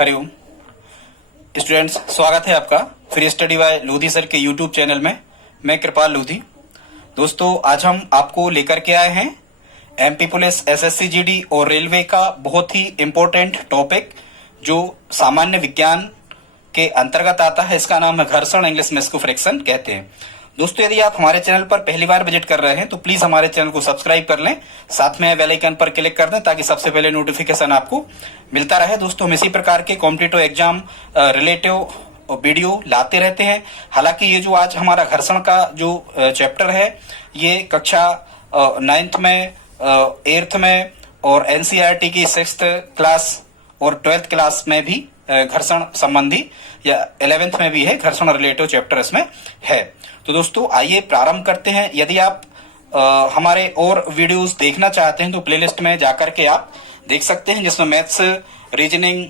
Hariom students, स्वागत है आपका free study bye Lodhi sir के यूट्यूब चैनल में। मैं कृपाल लोधी। दोस्तों, आज हम आपको लेकर के आए हैं एमपी पुलिस, एसएससी जीडी और रेलवे का बहुत ही इम्पोर्टेंट टॉपिक जो सामान्य विज्ञान के अंतर्गत आता है। इसका नाम है घर्षण, इंग्लिश में इसको फ्रिक्शन कहते हैं। दोस्तों, यदि आप हमारे चैनल पर पहली बार विजिट कर रहे हैं तो प्लीज हमारे चैनल को सब्सक्राइब कर लें, साथ में बेल आइकन पर क्लिक कर दें ताकि सबसे पहले नोटिफिकेशन आपको मिलता रहे। दोस्तों, हम इसी प्रकार के कॉम्पिटिटिव एग्जाम रिलेटिव वीडियो लाते रहते हैं। हालांकि ये जो आज हमारा घर्षण का जो चैप्टर है, ये कक्षा 9th में, 8th में और एनसीईआरटी की 6th क्लास और 12th क्लास में भी घर्षण संबंधी, या 11th में भी है, घर्षण रिलेटिव चैप्टर इसमें है। तो दोस्तों, आइए प्रारंभ करते हैं। यदि आप हमारे और वीडियोस देखना चाहते हैं तो प्लेलिस्ट में जाकर के आप देख सकते हैं, जिसमें मैथ्स, रीजनिंग,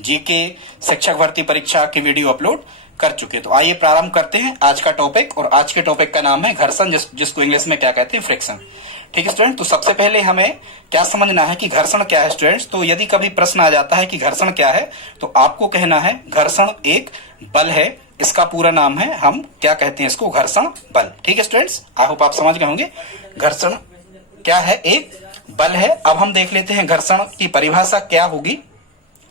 जीके, शिक्षक भर्ती परीक्षा की वीडियो अपलोड कर चुके हैं। तो आइए प्रारंभ करते हैं आज का टॉपिक, और आज के टॉपिक का नाम है घर्षण, जिसको इंग्लिश में क्या कहते हैं, फ्रिक्शन। ठीक है स्टूडेंट, तो सबसे पहले हमें क्या समझना है कि घर्षण क्या है स्टूडेंट्स। तो यदि कभी प्रश्न आ जाता है कि घर्षण क्या है, तो आपको कहना है घर्षण एक बल है। इसका पूरा नाम है, हम क्या कहते हैं इसको, घर्षण बल। ठीक है स्टूडेंट्स, आई होप आप समझ गए होंगे घर्षण क्या है, एक बल है। अब हम देख लेते हैं घर्षण की परिभाषा क्या होगी।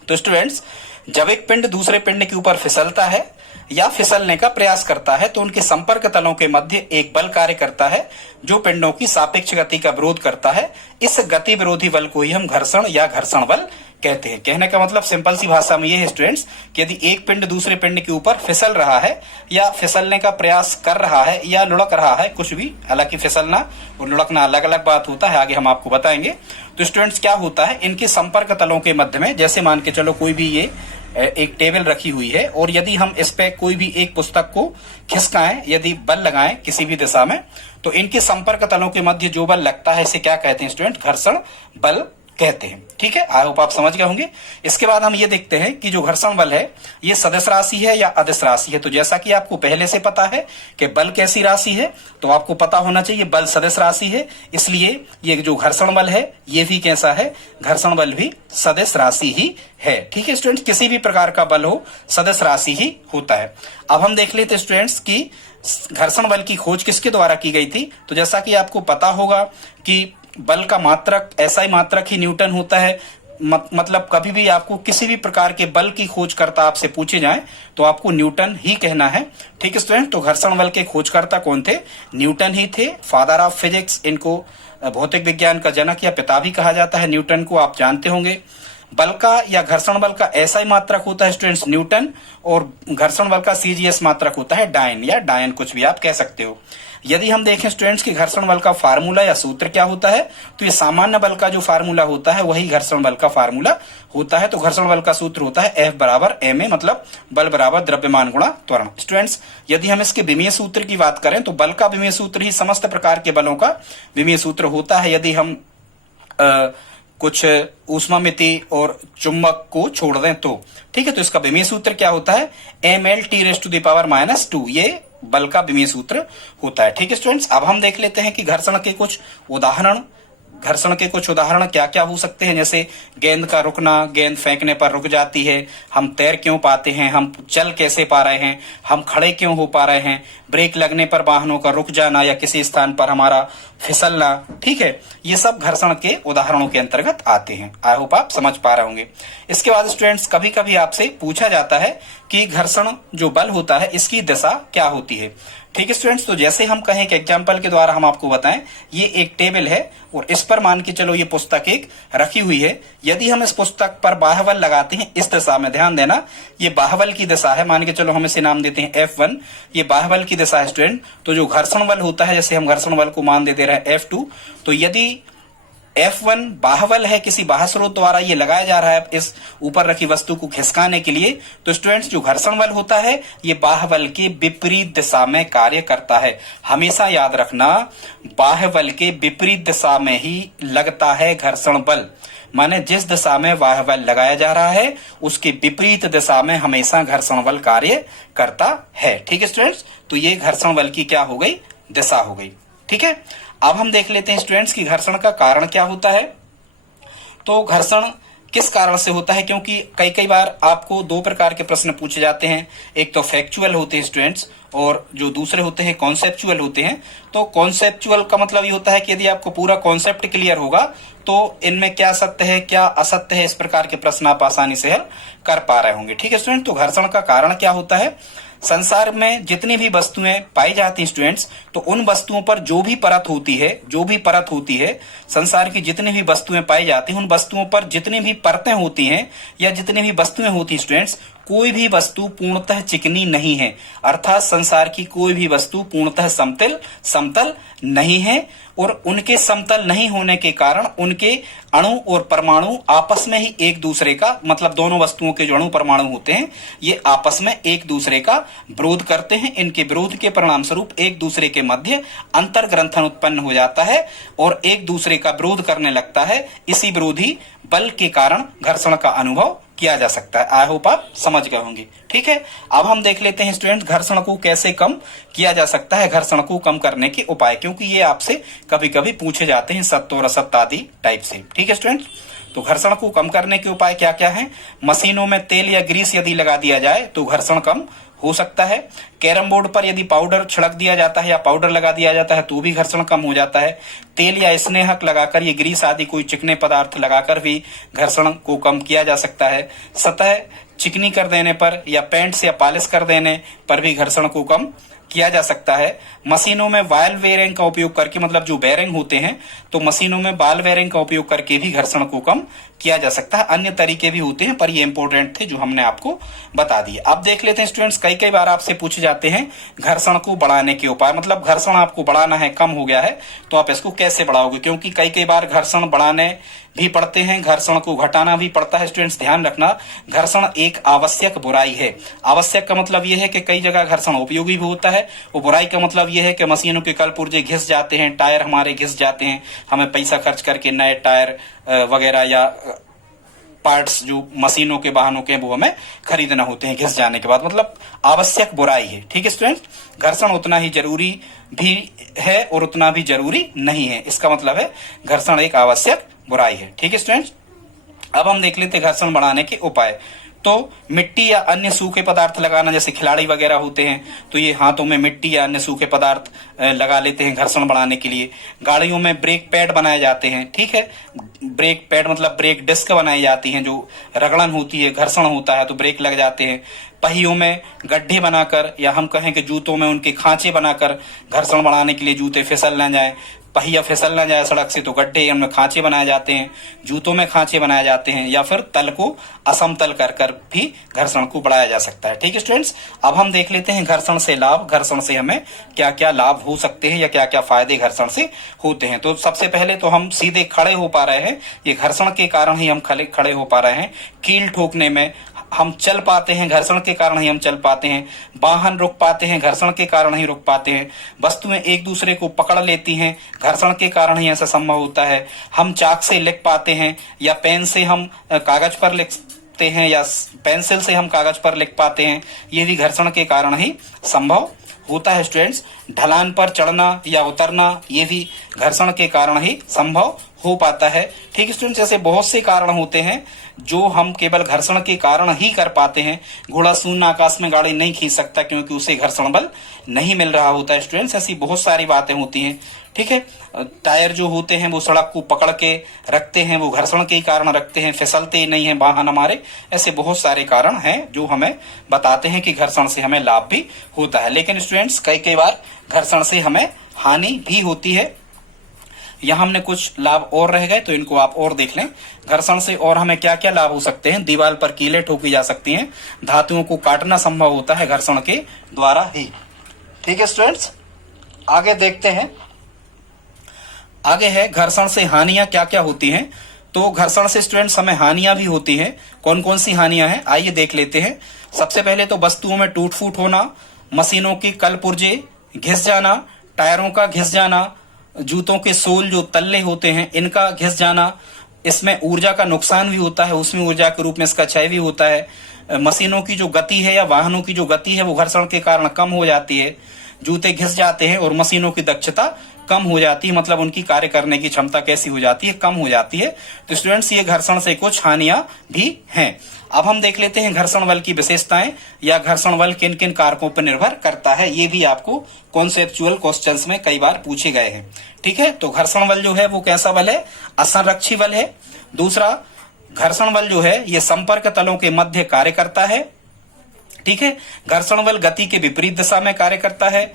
तो स्टूडेंट्स, जब एक पिंड दूसरे पिंड के ऊपर फिसलता है या फिसलने का प्रयास करता है तो उनके संपर्क तलों के मध्य एक बल कार्य करता है जो पिंडों की सापेक्ष गति का विरोध करता है। इस गति विरोधी बल को ही हम घर्षण या घर्षण बल कहते हैं। कहने का मतलब सिंपल सी भाषा में ये है स्टूडेंट्स कि यदि एक पिंड दूसरे पिंड के ऊपर फिसल रहा है या फिसलने का प्रयास कर रहा है या लुढ़क रहा है, कुछ भी, हालांकि फिसलना और लुढ़कना अलग अलग बात होता है, आगे हम आपको बताएंगे। तो स्टूडेंट्स, क्या होता है, इनके संपर्क तलों के मध्य में, जैसे मान के चलो कोई भी ये एक टेबल रखी हुई है और यदि हम इस पे कोई भी एक पुस्तक को खिसकाएं, यदि बल लगाएं किसी भी दिशा में, तो इनके संपर्क तलों के मध्य जो बल लगता है इसे क्या कहते हैं स्टूडेंट, घर्षण बल कहते हैं। ठीक है, आई होप आप समझ गए होंगे। इसके बाद हम ये देखते हैं कि जो घर्षण बल है ये सदिश राशि है या अदिश राशि है। तो जैसा कि आपको पहले से पता है कि बल कैसी राशि है, तो आपको पता होना चाहिए बल सदिश राशि है, इसलिए ये जो घर्षण बल है ये भी कैसा है, घर्षण बल भी सदिश राशि ही है। ठीक है स्टूडेंट्स, किसी भी प्रकार का बल हो सदिश राशि ही होता है। अब हम देख लेते हैं स्टूडेंट्स की घर्षण बल की खोज किसके द्वारा की गई थी। तो जैसा कि आपको पता होगा कि बल का मात्रक, ऐसा ही मात्रक ही न्यूटन होता है। मतलब कभी भी आपको किसी भी प्रकार के बल की खोजकर्ता आपसे पूछे जाए तो आपको न्यूटन ही कहना है। ठीक है स्टूडेंट, तो घर्षण बल के खोजकर्ता कौन थे, न्यूटन ही थे, फादर ऑफ फिजिक्स। इनको भौतिक विज्ञान का जनक या पिता भी कहा जाता है न्यूटन को, आप जानते होंगे। बल का या घर्षण बल का ऐसा ही मात्रक होता है स्टूडेंट्स न्यूटन, और घर्षण बल का सीजीएस मात्रक होता है डायन, या डायन कुछ भी आप कह सकते हो। यदि हम देखें स्टूडेंट्स की घर्षण बल का फार्मूला या सूत्र क्या होता है, तो ये सामान्य बल का जो फार्मूला होता है वही घर्षण बल का फार्मूला होता है। तो घर्षण बल का सूत्र होता है F बराबर ma, मतलब बल बराबर द्रव्यमान गुणा त्वरण। स्टूडेंट्स, यदि हम इसके विमीय सूत्र की बात करें तो बल का विमीय सूत्र ही समस्त प्रकार के बलों का विमीय सूत्र होता है। यदि हम कुछ ऊष्मामिति और चुंबक को छोड़ दें तो, ठीक है, तो इसका विमीय सूत्र क्या होता है, mL(T⁻²), ये बल का विमीय सूत्र होता है। ठीक है स्टूडेंट्स, अब हम देख लेते हैं कि घर्षण के कुछ उदाहरण क्या क्या हो सकते हैं। जैसे गेंद का रुकना, गेंद फेंकने पर रुक जाती है, हम तैर क्यों पाते हैं, हम चल कैसे पा रहे हैं, हम खड़े क्यों हो पा रहे हैं, ब्रेक लगने पर वाहनों का रुक जाना या किसी स्थान पर हमारा फिसलना। ठीक है, ये सब घर्षण के उदाहरणों के अंतर्गत आते हैं। आई होप आप समझ पा रहे होंगे। इसके बाद स्टूडेंट्स, कभी कभी आपसे पूछा जाता है कि घर्षण जो बल होता है इसकी दिशा क्या होती है। ठीक है स्टूडेंट्स, तो जैसे हम कहें कि एग्जाम्पल के द्वारा हम आपको बताएं, ये एक टेबल है और इस पर मान के चलो ये पुस्तक एक रखी हुई है। यदि हम इस पुस्तक पर बाह्य लगाते हैं इस दिशा में, ध्यान देना, ये बाह्य की दिशा है, मान के चलो हम इसे नाम देते हैं F1, ये बाह्य की दिशा है स्टूडेंट। तो जो घर्षण बल होता है, जैसे हम घर्षण बल को मान देते रहे F2, तो यदि F1 बाह्य है, किसी बाह्य स्रोत द्वारा ये लगाया जा रहा है इस ऊपर रखी वस्तु को खिसकाने के लिए, तो स्टूडेंट्स जो घर्षण बल होता है ये बाह्य बल के विपरीत दिशा में कार्य करता है। हमेशा याद रखना, बाह्य बल के विपरीत दिशा में ही लगता है घर्षण बल, माने जिस दिशा में बाह्य बल लगाया जा रहा है उसके विपरीत दिशा में हमेशा घर्षण बल कार्य करता है। ठीक है स्टूडेंट्स, तो ये घर्षण बल की क्या हो गई, दिशा हो गई। ठीक है, अब हम देख लेते हैं स्टूडेंट्स की घर्षण का कारण क्या होता है। तो घर्षण किस कारण से होता है, क्योंकि कई कई बार आपको दो प्रकार के प्रश्न पूछे जाते हैं। एक तो फैक्चुअल होते हैं स्टूडेंट्स, और जो दूसरे होते हैं कॉन्सेप्चुअल होते हैं। तो कॉन्सेप्चुअल का मतलब ये होता है कि यदि आपको पूरा कॉन्सेप्ट क्लियर होगा तो इनमें क्या सत्य है क्या असत्य है, इस प्रकार के प्रश्न आप आसानी से हल कर पा रहे होंगे। ठीक है स्टूडेंट, तो घर्षण का कारण क्या होता है? संसार में जितनी भी वस्तुएं पाई जाती हैं स्टूडेंट्स, तो उन वस्तुओं पर जो भी परत होती है, संसार की जितनी भी वस्तुएं पाई जाती हैं, उन वस्तुओं पर जितनी भी परतें होती हैं या जितनी भी वस्तुएं होती हैं स्टूडेंट्स, कोई भी वस्तु पूर्णतः चिकनी नहीं है। अर्थात संसार की कोई भी वस्तु पूर्णतः समतल नहीं है, और उनके समतल नहीं होने के कारण उनके अणु और परमाणु आपस में ही एक दूसरे का, मतलब दोनों वस्तुओं के जो अणु परमाणु होते हैं ये आपस में एक दूसरे का विरोध करते हैं। इनके विरोध के परिणाम स्वरूप एक दूसरे के मध्य अंतर ग्रंथन उत्पन्न हो जाता है और एक दूसरे का विरोध करने लगता है। इसी विरोधी बल के कारण घर्षण का अनुभव किया जा सकता है। आई होप आप समझ गए होंगे। ठीक है, अब हम देख लेते हैं स्टूडेंट घर्षण को कैसे कम किया जा सकता है, घर्षण को कम करने के उपाय, क्योंकि ये आपसे कभी कभी पूछे जाते हैं सत्य और असत्य आदि टाइप से। ठीक है स्टूडेंट, तो घर्षण को कम करने के उपाय क्या क्या है? मशीनों में तेल या ग्रीस यदि लगा दिया जाए तो घर्षण कम हो सकता है। कैरम बोर्ड पर यदि पाउडर छिड़क दिया जाता है या पाउडर लगा दिया जाता है तो भी घर्षण कम हो जाता है। तेल या स्नेहक लगाकर, ये ग्रीस आदि कोई चिकने पदार्थ लगाकर भी घर्षण को कम किया जा सकता है। सतह चिकनी कर देने पर या पेंट से या पॉलिश कर देने पर भी घर्षण को कम किया जा सकता है। मशीनों में वायल बेयरिंग का उपयोग करके, मतलब जो बेयरिंग होते हैं, तो मशीनों में बाल बेयरिंग का उपयोग करके भी घर्षण को कम किया जा सकता है। अन्य तरीके भी होते हैं पर ये इंपॉर्टेंट थे जो हमने आपको बता दिए। अब देख लेते हैं स्टूडेंट्स, कई कई बार आपसे पूछे जाते हैं घर्षण को बढ़ाने के उपाय, मतलब घर्षण आपको बढ़ाना है, कम हो गया है तो आप इसको कैसे बढ़ाओगे, क्योंकि कई कई बार घर्षण बढ़ाने भी पड़ते हैं, घर्षण को घटाना भी पड़ता है। स्टूडेंट्स ध्यान रखना, घर्षण एक आवश्यक बुराई है। आवश्यक का मतलब यह है कि कई जगह घर्षण उपयोगी भी होता है, और बुराई का मतलब यह है कि मशीनों के कल पुर्जे घिस जाते हैं, टायर हमारे घिस जाते हैं, हमें पैसा खर्च करके नए टायर वगैरह या पार्ट्स जो मशीनों के वाहनों के वो हमें खरीदना होते हैं घिस जाने के बाद, मतलब आवश्यक बुराई है। ठीक है स्टूडेंट, घर्षण उतना ही जरूरी भी है और उतना भी जरूरी नहीं है, इसका मतलब है घर्षण एक आवश्यक बुराई है। ठीक है स्टूडेंट्स, अब हम देख लेते हैं घर्षण बढ़ाने के उपाय। तो मिट्टी या अन्य सूखे पदार्थ लगाना, जैसे खिलाड़ी वगैरह होते हैं तो ये हाथों में मिट्टी या अन्य सूखे पदार्थ लगा लेते हैं घर्षण बढ़ाने के लिए। गाड़ियों में ब्रेक पैड बनाए जाते हैं। ठीक है, ब्रेक पैड मतलब ब्रेक डिस्क बनाई जाती हैं, जो रगड़न होती है, घर्षण होता है तो ब्रेक लग जाते हैं। पहियों में गड्ढे बनाकर, या हम कहें कि जूतों में उनके खांचे बनाकर घर्षण बढ़ाने के लिए, जूते फिसल न जाए, पहिया फिसल ना जाए सड़क से, तो गड्ढे उनमें खांचे बनाए जाते हैं, जूतों में खांचे बनाए जाते हैं, या फिर तल को असमतल कर कर भी घर्षण को बढ़ाया जा सकता है। ठीक है स्टूडेंट्स, अब हम देख लेते हैं घर्षण से लाभ, घर्षण से हमें क्या क्या लाभ हो सकते हैं या क्या क्या फायदे घर्षण से होते हैं। तो सबसे पहले तो हम सीधे खड़े हो पा रहे हैं, ये घर्षण के कारण ही हम खड़े हो पा रहे हैं। कील ठोकने में हम चल पाते हैं, घर्षण के कारण ही हम चल पाते हैं। वाहन रुक पाते हैं, घर्षण के कारण ही रुक पाते हैं। वस्तुएं एक दूसरे को पकड़ लेती हैं, घर्षण के कारण ही ऐसा संभव होता है। हम चाक से लिख पाते हैं, या पेन से हम कागज पर लिखते हैं, या पेंसिल से हम कागज पर लिख पाते हैं, ये भी घर्षण के कारण ही संभव होता है। स्टूडेंट्स, ढलान पर चढ़ना या उतरना, ये भी घर्षण के कारण ही संभव हो पाता है। ठीक स्टूडेंट्स, ऐसे बहुत से कारण होते हैं जो हम केवल घर्षण के कारण ही कर पाते हैं। घोड़ा शून्य आकाश में गाड़ी नहीं खींच सकता क्योंकि उसे घर्षण बल नहीं मिल रहा होता है। स्टूडेंट्स, ऐसी बहुत सारी बातें होती हैं। ठीक है, टायर जो होते हैं वो सड़क को पकड़ के रखते हैं, वो घर्षण के कारण रखते हैं, फिसलते नहीं है वाहन हमारे। ऐसे बहुत सारे कारण हैं जो हमें बताते हैं कि घर्षण से हमें लाभ भी होता है। लेकिन स्टूडेंट्स, कई बार घर्षण से हमें हानि भी होती है। यहाँ हमने कुछ लाभ और रह गए तो इनको आप और देख लें। घर्षण से और हमें क्या क्या लाभ हो सकते हैं? दीवार पर कीलें ठोकी जा सकती हैं, धातुओं को काटना संभव होता है घर्षण के द्वारा ही। ठीक है स्टूडेंट्स, आगे देखते हैं। आगे है घर्षण से हानियां क्या क्या होती हैं। तो घर्षण से स्टूडेंट्स हमें हानियां भी होती हैं। कौन कौन सी हानियां हैं आइए देख लेते हैं। सबसे पहले तो वस्तुओं में टूट फूट होना, मशीनों की कल पुर्जे घिस जाना, टायरों का घिस जाना, जूतों के सोल जो तल्ले होते हैं इनका घिस जाना। इसमें ऊर्जा का नुकसान भी होता है, उसमें ऊर्जा के रूप में इसका क्षय भी होता है। मशीनों की जो गति है या वाहनों की जो गति है वो घर्षण के कारण कम हो जाती है। जूते घिस जाते हैं और मशीनों की दक्षता कम हो जाती है, मतलब उनकी कार्य करने की क्षमता कैसी हो जाती है, कम हो जाती है। तो स्टूडेंट्स ये घर्षण से कुछ हानियां भी हैं। अब हम देख लेते हैं घर्षण बल की विशेषताएं, या घर्षण बल किन किन कारकों पर निर्भर करता है। ये भी आपको कॉन्सेप्चुअल क्वेश्चंस में कई बार पूछे गए हैं। ठीक है, तो घर्षण बल जो है वो कैसा बल है, असंरक्षी बल है। दूसरा, घर्षण बल जो है ये संपर्क तलों के मध्य कार्य करता है। ठीक है, घर्षण बल गति के विपरीत दिशा में कार्य करता है।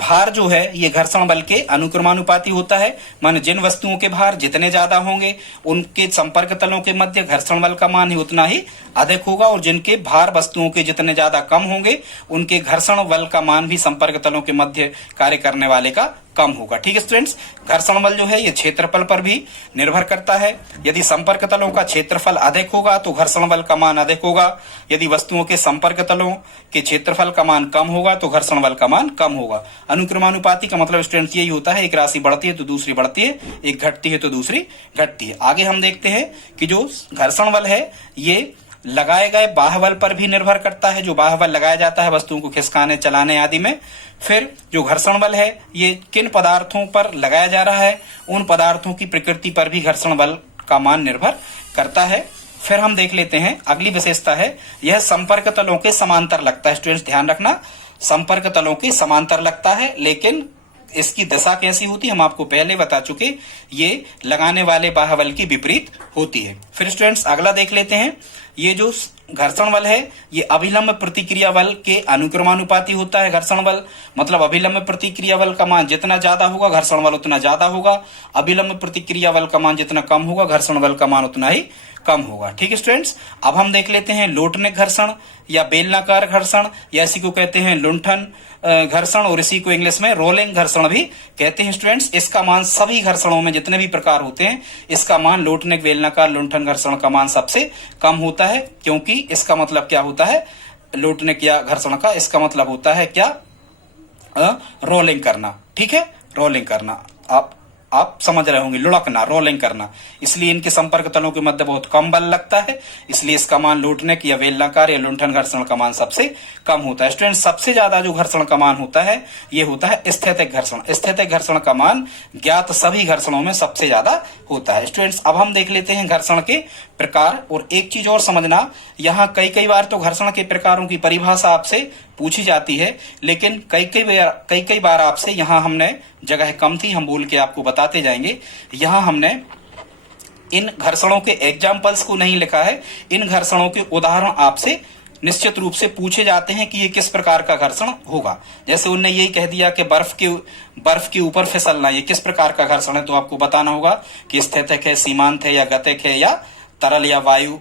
भार जो है ये घर्षण बल के अनुक्रमानुपाती होता है, माने जिन वस्तुओं के भार जितने ज्यादा होंगे उनके संपर्क तलों के मध्य घर्षण बल का मान ही उतना ही अधिक होगा, और जिनके भार वस्तुओं के जितने ज्यादा कम होंगे उनके घर्षण बल का मान भी संपर्क तलों के मध्य कार्य करने वाले का कम होगा। ठीक है स्टूडेंट्स, घर्षण बल जो है ये क्षेत्रफल पर भी निर्भर करता है। यदि संपर्क तलों का क्षेत्रफल अधिक होगा तो घर्षण बल का मान अधिक होगा। यदि वस्तुओं के संपर्क तलों के क्षेत्रफल का मान कम होगा तो घर्षण बल का मान कम होगा। अनुक्रमानुपाती का मतलब स्टूडेंट्स यही होता है, एक राशि बढ़ती है तो दूसरी बढ़ती है, एक घटती है तो दूसरी घटती है। आगे हम देखते हैं कि जो घर्षण बल है ये लगाए गए बाह्य पर भी निर्भर करता है, जो बाह्य बल लगाया जाता है वस्तुओं को खिसकाने चलाने आदि में। फिर जो घर्षण बल है ये किन पदार्थों पर लगाया जा रहा है, उन पदार्थों की प्रकृति पर भी घर्षण बल का मान निर्भर करता है। फिर हम देख लेते हैं अगली विशेषता है, यह संपर्क तलों के समांतर लगता है। स्टूडेंट्स ध्यान रखना, संपर्क तलों के समांतर लगता है, लेकिन इसकी दशा कैसी होती है हम आपको पहले बता चुके, ये लगाने वाले बाह्य बल की विपरीत होती है। फिर स्टूडेंट्स अगला देख लेते हैं, ये जो घर्षण बल है ये अभिलंब प्रतिक्रिया बल के अनुक्रमानुपाती होता है। घर्षण बल मतलब अभिलंब प्रतिक्रिया बल का मान जितना ज्यादा होगा घर्षण बल उतना ज्यादा होगा, अभिलंब प्रतिक्रिया बल का मान जितना कम होगा घर्षण बल का मान उतना ही कम होगा। ठीक है स्टूडेंट्स, अब हम देख लेते हैं लोटनिक घर्षण या बेलनाकार घर्षण, या इसी को कहते हैं लुंठन घर्षण, और इसी को इंग्लिश में रोलिंग घर्षण भी कहते हैं। स्टूडेंट्स इसका मान सभी घर्षणों में जितने भी प्रकार होते हैं इसका मान लोटनिक, बेलनाकार, लुंठन घर्षण का मान सबसे कम होता है, क्योंकि इसका मतलब क्या होता है, लोटनिक या घर्षण का इसका मतलब होता है क्या, रोलिंग करना। ठीक है, रोलिंग करना, आप समझ रहे होंगे, लुढ़कना, रोलिंग करना। इसलिए इनके संपर्क तलों के मध्य बहुत कम बल लगता है, इसलिए इसका मान लोटनिक या बेलनाकार या लुंठन घर्षण का मान सबसे कम होता है। स्टूडेंट सबसे ज्यादा जो घर्षण का मान होता है ये होता है स्थैतिक घर्षण। स्थैतिक घर्षण का मान ज्ञात सभी घर्षणों में सबसे ज्यादा होता है। स्टूडेंट्स अब हम देख लेते हैं घर्षण के प्रकार, और एक चीज और समझना, यहाँ कई बार तो घर्षण के प्रकारों की परिभाषा आपसे पूछी जाती है, लेकिन कई बार आपसे, यहाँ हमने जगह कम थी, हम बोल के आपको बताते जाएंगे, यहाँ हमने इन घर्षणों के एग्जाम्पल्स को नहीं लिखा है, इन घर्षणों के उदाहरण आपसे निश्चित रूप से पूछे जाते हैं कि ये किस प्रकार का घर्षण होगा। जैसे उनने यही कह दिया कि बर्फ के ऊपर फिसलना, ये किस प्रकार का घर्षण है, तो आपको बताना होगा कि स्थैतिक है, सीमांत है, या गतिक है, या तरल या वायु।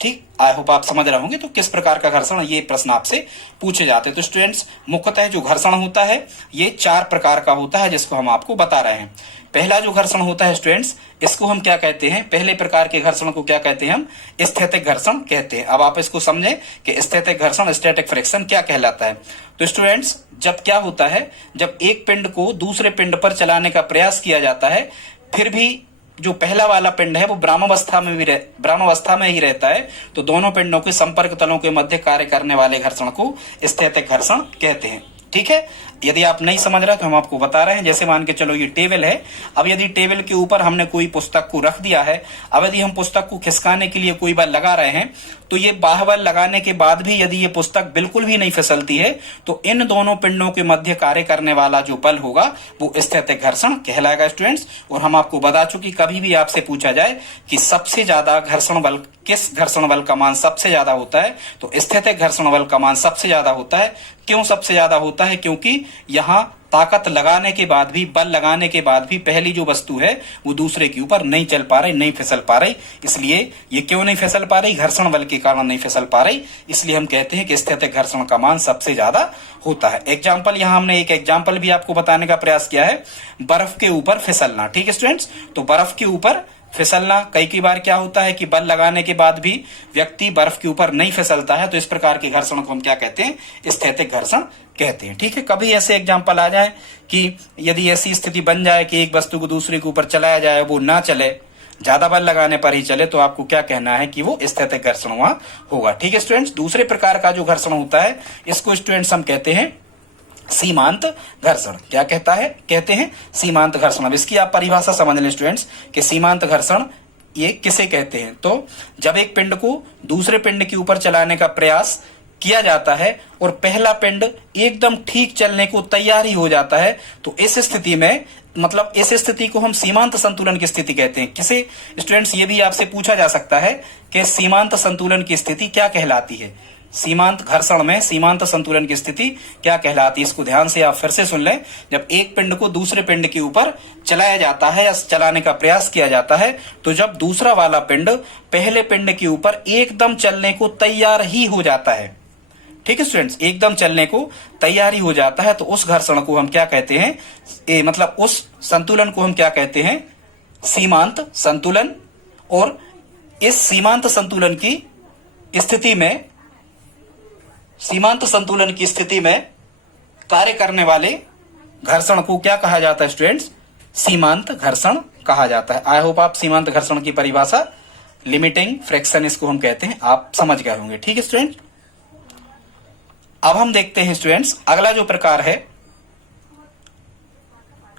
ठीक, आई होप आप समझ रहे होंगे। तो किस प्रकार का घर्षण, ये प्रश्न आपसे पूछे जाते हैं। तो स्टूडेंट्स मुख्यतः जो घर्षण होता है ये 4 प्रकार का होता है, जिसको हम आपको बता रहे हैं। पहला जो घर्षण होता है स्टूडेंट्स, इसको हम क्या कहते हैं, पहले प्रकार के घर्षण को क्या कहते हैं, हम स्थैतिक घर्षण कहते हैं। अब आप इसको समझें कि स्थैतिक घर्षण, स्टैटिक फ्रिक्शन क्या कहलाता है। तो स्टूडेंट्स जब क्या होता है, जब एक पिंड को दूसरे पिंड पर चलाने का प्रयास किया जाता है, फिर भी जो पहला वाला पिंड है वो ब्राह्मावस्था में ही रहता है, तो दोनों पिंडों के संपर्क तलों के मध्य कार्य करने वाले घर्षण को स्थैतिक घर्षण कहते हैं। ठीक है, यदि आप नहीं समझ रहे तो हम आपको बता रहे हैं। जैसे मान के चलो ये टेबल है, अब यदि टेबल के ऊपर हमने कोई पुस्तक को रख दिया है, अब यदि हम पुस्तक को खिसकाने के लिए कोई बल लगा रहे हैं, तो ये बाह्य बल लगाने के बाद भी यदि ये पुस्तक बिल्कुल भी नहीं फिसलती है, तो इन दोनों पिंडों के मध्य कार्य करने वाला जो बल होगा वो स्थैतिक घर्षण कहलाएगा स्टूडेंट्स। और हम आपको बता चुकी, कभी भी आपसे पूछा जाए कि सबसे ज्यादा घर्षण बल, किस घर्षण बल का मान सबसे ज्यादा होता है, तो स्थैतिक घर्षण बल का मान सबसे ज्यादा होता है। क्यों सबसे ज्यादा होता है, क्योंकि यहाँ ताकत लगाने के बाद भी, बल लगाने के बाद भी पहली जो वस्तु है वो दूसरे के ऊपर नहीं चल पा रही, नहीं फिसल पा रही। इसलिए ये क्यों नहीं फिसल पा रही, घर्षण बल के कारण नहीं फिसल पा रही, इसलिए हम कहते हैं कि स्थैतिक घर्षण का मान सबसे ज्यादा होता है। एग्जाम्पल, यहाँ हमने एक एग्जाम्पल भी आपको बताने का प्रयास किया है, बर्फ के ऊपर फिसलना। ठीक है स्टूडेंट्स, तो बर्फ के ऊपर फिसलना, कई बार क्या होता है कि बल लगाने के बाद भी व्यक्ति बर्फ के ऊपर नहीं फिसलता है, तो इस प्रकार के घर्षण को हम क्या कहते हैं, स्थैतिक घर्षण कहते हैं। ठीक है, कभी ऐसे एग्जाम्पल आ जाए कि यदि ऐसी स्थिति बन जाए कि एक वस्तु को दूसरे के ऊपर चलाया जाए, वो ना चले, ज्यादा बल लगाने पर ही चले, तो आपको क्या कहना है कि वो स्थैतिक घर्षण होगा। ठीक है स्टूडेंट्स, दूसरे प्रकार का जो घर्षण होता है इसको स्टूडेंट्स हम कहते हैं सीमांत घर्षण। क्या कहते हैं सीमांत घर्षण। अब इसकी आप परिभाषा समझ लें स्टूडेंट्स कि सीमांत घर्षण ये किसे कहते हैं। तो जब एक पिंड को दूसरे पिंड के ऊपर चलाने का प्रयास किया जाता है और पहला पिंड एकदम ठीक चलने को तैयार ही हो जाता है, तो इस स्थिति में मतलब इस स्थिति को हम सीमांत संतुलन की स्थिति कहते हैं। किसे स्टूडेंट्स, ये भी आपसे पूछा जा सकता है कि सीमांत संतुलन की स्थिति क्या कहलाती है। सीमांत घर्षण में सीमांत संतुलन की स्थिति क्या कहलाती है, इसको ध्यान से आप फिर से सुन लें। जब एक पिंड को दूसरे पिंड के ऊपर चलाया जाता है या चलाने का प्रयास किया जाता है, तो जब दूसरा वाला पिंड पहले पिंड के ऊपर एकदम चलने को तैयार ही हो जाता है, ठीक है स्टूडेंट्स, एकदम चलने को तैयारी हो जाता है, तो उस घर्षण को हम क्या कहते हैं, मतलब उस संतुलन को हम क्या कहते हैं, सीमांत संतुलन। और इस सीमांत संतुलन की स्थिति में कार्य करने वाले घर्षण को क्या कहा जाता है स्टूडेंट्स, सीमांत घर्षण कहा जाता है। आई होप आप सीमांत घर्षण की परिभाषा, लिमिटिंग फ्रिक्शन इसको हम कहते हैं, आप समझ गए होंगे। ठीक है स्टूडेंट, अब हम देखते हैं स्टूडेंट्स अगला जो प्रकार है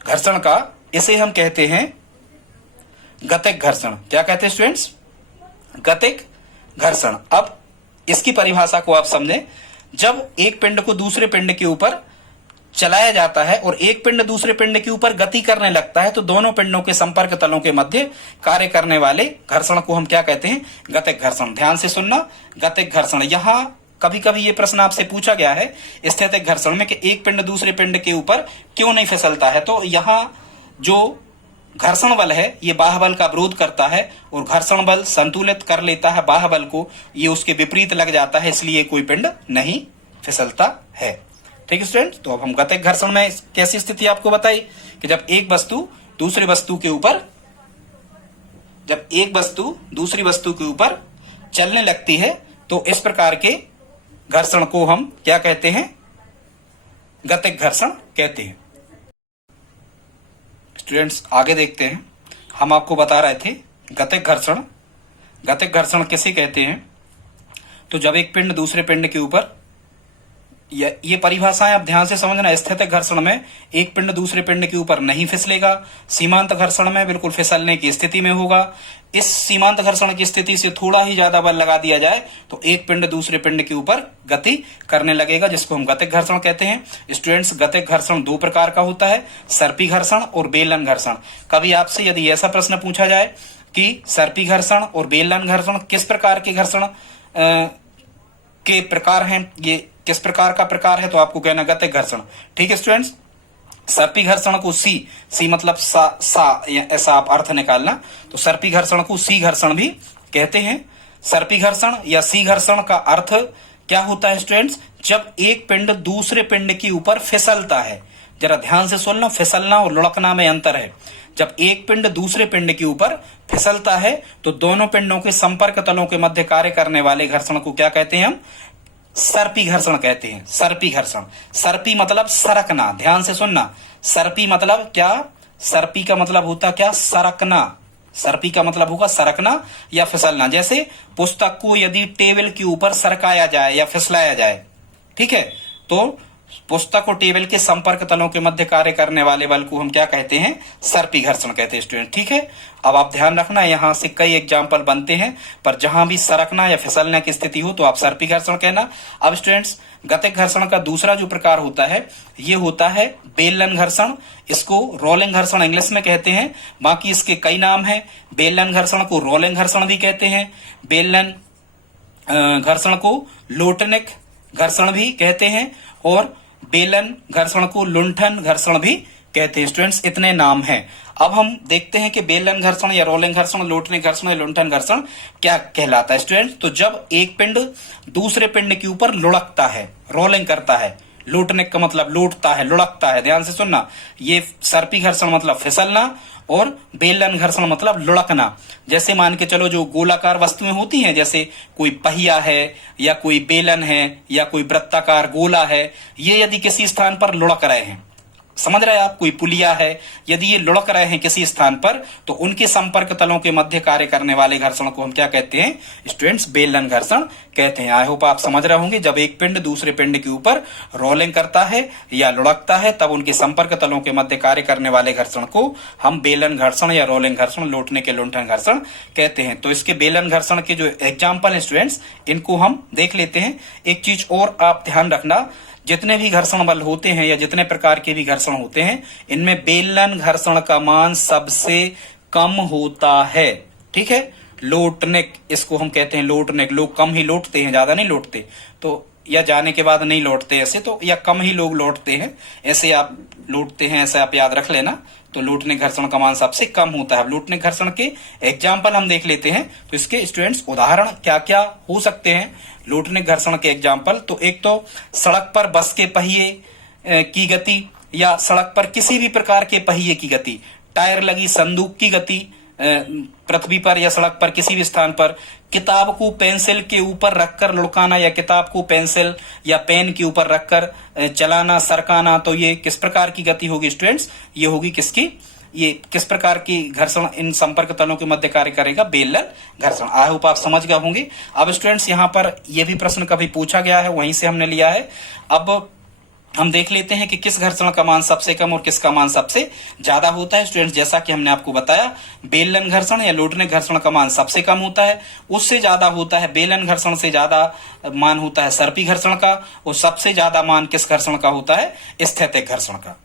घर्षण का, इसे हम कहते हैं गतिक घर्षण। क्या कहते हैं स्टूडेंट्स, गतिक घर्षण। अब इसकी परिभाषा को आप समझें। जब एक पिंड को दूसरे पिंड के ऊपर चलाया जाता है और एक पिंड दूसरे पिंड के ऊपर गति करने लगता है, तो दोनों पिंडों के संपर्क तलों के मध्य कार्य करने वाले घर्षण को हम क्या कहते हैं, गतिक घर्षण। ध्यान से सुनना, गतिक घर्षण। यहां कभी कभी ये प्रश्न आपसे पूछा गया है स्थैतिक घर्षण में कि एक पिंड दूसरे पिंड के ऊपर क्यों नहीं फिसलता है। तो यहां जो घर्षण बल है ये बाह्य का विरोध करता है और घर्षण बल संतुलित कर लेता है बाह्य बल को, ये उसके विपरीत लग जाता है, इसलिए कोई पिंड नहीं फिसलता है। ठीक है स्टूडेंट, तो अब हम गतिक घर्षण में कैसी स्थिति आपको बताई कि जब एक वस्तु दूसरी वस्तु के ऊपर चलने लगती है, तो इस प्रकार के घर्षण को हम क्या कहते हैं, गतिक घर्षण कहते हैं। स्टूडेंट्स आगे देखते हैं, हम आपको बता रहे थे गतिक घर्षण किसे कहते हैं। तो जब एक पिंड दूसरे पिंड के ऊपर, ये परिभाषाएं आप ध्यान से समझना। स्थैतिक घर्षण में एक पिंड दूसरे पिंड के ऊपर नहीं फिसलेगा, सीमांत घर्षण में बिल्कुल फिसलने की स्थिति में होगा। इस सीमांत घर्षण की स्थिति से थोड़ा ही ज्यादा बल लगा दिया जाए तो एक पिंड दूसरे पिंड के ऊपर गति करने लगेगा, जिसको हम गतिक घर्षण कहते हैं। स्टूडेंट्स गतिक घर्षण दो प्रकार का होता है, सर्पी घर्षण और बेलन घर्षण। कभी आपसे यदि ऐसा प्रश्न पूछा जाए कि सर्पी घर्षण और बेलन घर्षण किस प्रकार के घर्षण के प्रकार हैं, ये किस प्रकार का प्रकार है, तो आपको कहना गतिक घर्षण। ठीक है स्टूडेंट्स, सर्पी घर्षण को सी मतलब सा या ऐसा आप अर्थ निकालना, तो सर्पी घर्षण को सी घर्षण भी कहते हैं। सर्पी घर्षण या सी घर्षण का अर्थ क्या होता है स्टूडेंट्स, जब एक पिंड दूसरे पिंड के ऊपर फिसलता है। जरा ध्यान से सुनना, फिसलना और लुढ़कना में अंतर है। जब एक पिंड दूसरे पिंड के ऊपर फिसलता है तो दोनों पिंडों के संपर्क तलों के मध्य कार्य करने वाले घर्षण को क्या कहते हैं, हम सर्पी घर्षण कहते हैं। सर्पी घर्षण, सर्पी मतलब सरकना। ध्यान से सुनना, सर्पी मतलब क्या, सर्पी का मतलब होता क्या, सरकना। सर्पी का मतलब होगा सरकना या फिसलना। जैसे पुस्तक को यदि टेबल के ऊपर सरकाया जाए या फिसलाया जाए, ठीक है, तो पुस्तक और टेबल के संपर्क तलों के मध्य कार्य करने वाले बल को हम क्या कहते हैं, सर्पी घर्षण कहते हैं स्टूडेंट। ठीक है, अब आप ध्यान रखना, यहां से कई एग्जाम्पल बनते हैं, पर जहां भी सरकना या फिसलने की स्थिति हो तो आप सर्पी घर्षण कहना। अब स्टूडेंट्स गतिक घर्षण का दूसरा जो प्रकार होता है ये होता है बेलन घर्षण। इसको रोलिंग घर्षण इंग्लिश में कहते हैं, बाकी इसके कई नाम है। बेलन घर्षण को रोलिंग घर्षण भी कहते हैं, बेलन घर्षण को लोटनिक घर्षण भी कहते हैं, और बेलन घर्षण को लुंठन घर्षण भी कहते हैं। स्टूडेंट्स इतने नाम हैं। अब हम देखते हैं कि बेलन घर्षण या रोलिंग घर्षण, लोटनिक घर्षण या लुंठन घर्षण क्या कहलाता है स्टूडेंट्स। तो जब एक पिंड दूसरे पिंड के ऊपर लुढ़कता है, रोलिंग करता है, लोटनिक का मतलब लूटता है, लुढ़कता है। ध्यान से सुनना, ये सर्पी घर्षण मतलब फिसलना और बेलन घर्षण मतलब लुढ़कना। जैसे मान के चलो जो गोलाकार वस्तुएं होती हैं, जैसे कोई पहिया है या कोई बेलन है या कोई वृत्ताकार गोला है, ये यदि किसी स्थान पर लुढ़क रहे हैं, समझ रहे हैं आप, कोई पुलिया है, यदि ये लुढ़क रहे हैं किसी स्थान पर तो उनके संपर्क तलों के मध्य कार्य करने वाले घर्षण को हम क्या कहते हैं स्टूडेंट्स, बेलन घर्षण कहते हैं। आई होप आप समझ रहे होंगे, जब एक पिंड दूसरे पिंड के ऊपर रोलिंग करता है या लुढ़कता है तब उनके संपर्क तलों के मध्य कार्य करने वाले घर्षण को हम बेलन घर्षण या रोलिंग घर्षण, लौटने के लुंठन घर्षण कहते हैं। तो इसके बेलन घर्षण के जो एग्जाम्पल है स्टूडेंट्स, इनको हम देख लेते हैं। एक चीज और आप ध्यान रखना, जितने भी घर्षण बल होते हैं या जितने प्रकार के भी घर्षण होते हैं, इनमें बेलन घर्षण का मान सबसे कम होता है। ठीक है, लोटनेक इसको हम कहते हैं, लोटनेक। लोग कम ही लौटते हैं, ज्यादा नहीं लौटते, तो या जाने के बाद नहीं लौटते ऐसे, तो या कम ही लोग लौटते हैं, ऐसे आप लौटते हैं, ऐसे आप याद रख लेना। तो लौटने घर्षण का मान सबसे कम होता है। लौटने घर्षण के एग्जाम्पल हम देख लेते हैं। तो इसके स्टूडेंट्स उदाहरण क्या क्या हो सकते हैं लौटने घर्षण के एग्जाम्पल? तो एक तो सड़क पर बस के पहिए की गति या सड़क पर किसी भी प्रकार के पहिए की गति, टायर लगी संदूक की गति पृथ्वी पर या सड़क पर किसी भी स्थान पर, किताब को पेंसिल के ऊपर रखकर लुढ़काना या किताब को पेंसिल या पेन के ऊपर रखकर चलाना, सरकाना, तो ये किस प्रकार की गति होगी स्टूडेंट्स? ये होगी किसकी, ये किस प्रकार की घर्षण इन संपर्क तलों के मध्य कार्य करेगा? बेलन घर्षण। आई होप आप समझ गए होंगे। अब स्टूडेंट्स यहाँ पर यह भी प्रश्न कभी पूछा गया है, वहीं से हमने लिया है। अब हम देख लेते हैं कि किस घर्षण का मान सबसे कम और किसका मान सबसे ज्यादा होता है। स्टूडेंट्स जैसा कि हमने आपको बताया, बेलन घर्षण या लौटने घर्षण का मान सबसे कम होता है, उससे ज्यादा होता है बेलन घर्षण से ज्यादा मान होता है सर्पी घर्षण का, और सबसे ज्यादा मान किस घर्षण का होता है? स्थैतिक घर्षण का।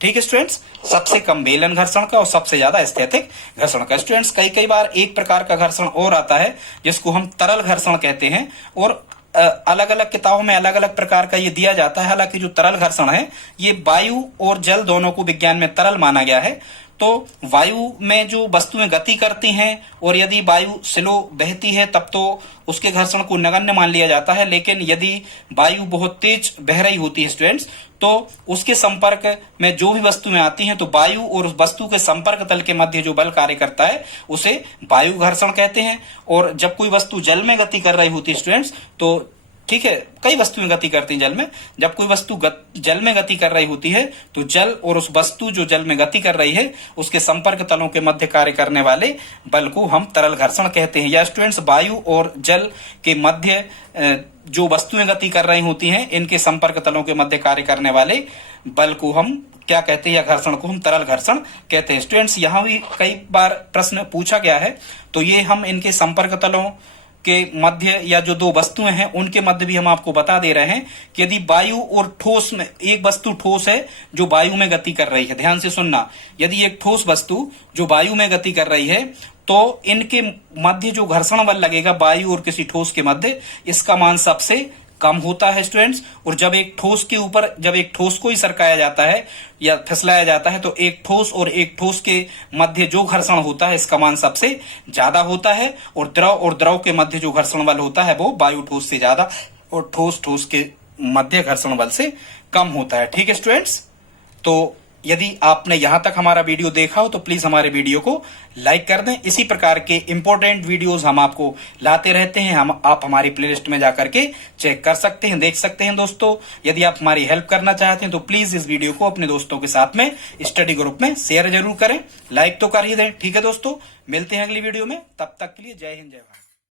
ठीक है स्टूडेंट्स, सबसे कम बेलन घर्षण का और सबसे ज्यादा स्थैतिक घर्षण का। स्टूडेंट्स कई बार एक प्रकार का घर्षण और आता है जिसको हम तरल घर्षण कहते हैं, और अलग अलग किताबों में अलग अलग प्रकार का ये दिया जाता है। हालांकि जो तरल घर्षण है ये वायु और जल दोनों को विज्ञान में तरल माना गया है। तो वायु में जो वस्तुएं गति करती हैं और यदि वायु स्लो बहती है तब तो उसके घर्षण को नगण्य मान लिया जाता है, लेकिन यदि वायु बहुत तेज बह रही होती है स्टूडेंट्स तो उसके संपर्क में जो भी वस्तुएं आती हैं, तो वायु और उस वस्तु के संपर्क तल के मध्य जो बल कार्य करता है उसे वायु घर्षण कहते हैं। और जब कोई वस्तु जल में गति कर रही होती है स्टूडेंट्स, तो ठीक है, कई वस्तुएं गति करती हैं जल में, जब कोई वस्तु जल में गति कर रही होती है तो जल और उस वस्तु जो जल में गति कर रही है उसके संपर्क तलों के मध्य कार्य करने वाले बल को हम तरल घर्षण कहते हैं। या स्टूडेंट्स वायु और जल के मध्य जो वस्तुएं गति कर रही होती हैं, इनके संपर्क तलों के मध्य कार्य करने वाले बल को हम क्या कहते हैं, या घर्षण को हम तरल घर्षण कहते हैं। स्टूडेंट्स यहाँ भी कई बार प्रश्न पूछा गया है, तो ये हम इनके संपर्क तलों के मध्य या जो दो वस्तुएं हैं उनके मध्य भी हम आपको बता दे रहे हैं कि यदि वायु और ठोस में, एक वस्तु ठोस है जो वायु में गति कर रही है, ध्यान से सुनना, यदि एक ठोस वस्तु जो वायु में गति कर रही है तो इनके मध्य जो घर्षण बल लगेगा वायु और किसी ठोस के मध्य, इसका मान सबसे कम होता है स्टूडेंट्स। और जब एक ठोस के ऊपर, जब एक ठोस को ही सरकाया जाता है या फिसलाया जाता है, तो एक ठोस और एक ठोस के मध्य जो घर्षण होता है इसका मान सबसे ज्यादा होता है, और द्रव के मध्य जो घर्षण बल होता है वो वायु ठोस से ज्यादा और ठोस के मध्य घर्षण बल से कम होता है। ठीक है स्टूडेंट्स, तो यदि आपने यहां तक हमारा वीडियो देखा हो तो प्लीज हमारे वीडियो को लाइक कर दें। इसी प्रकार के इंपॉर्टेंट वीडियोस हम आपको लाते रहते हैं, आप हमारी प्लेलिस्ट में जाकर के चेक कर सकते हैं, देख सकते हैं। दोस्तों यदि आप हमारी हेल्प करना चाहते हैं तो प्लीज इस वीडियो को अपने दोस्तों के साथ में स्टडी ग्रुप में शेयर जरूर करें, लाइक तो कर ही दें। ठीक है दोस्तों, मिलते हैं अगली वीडियो में, तब तक के लिए जय हिंद जय भारत।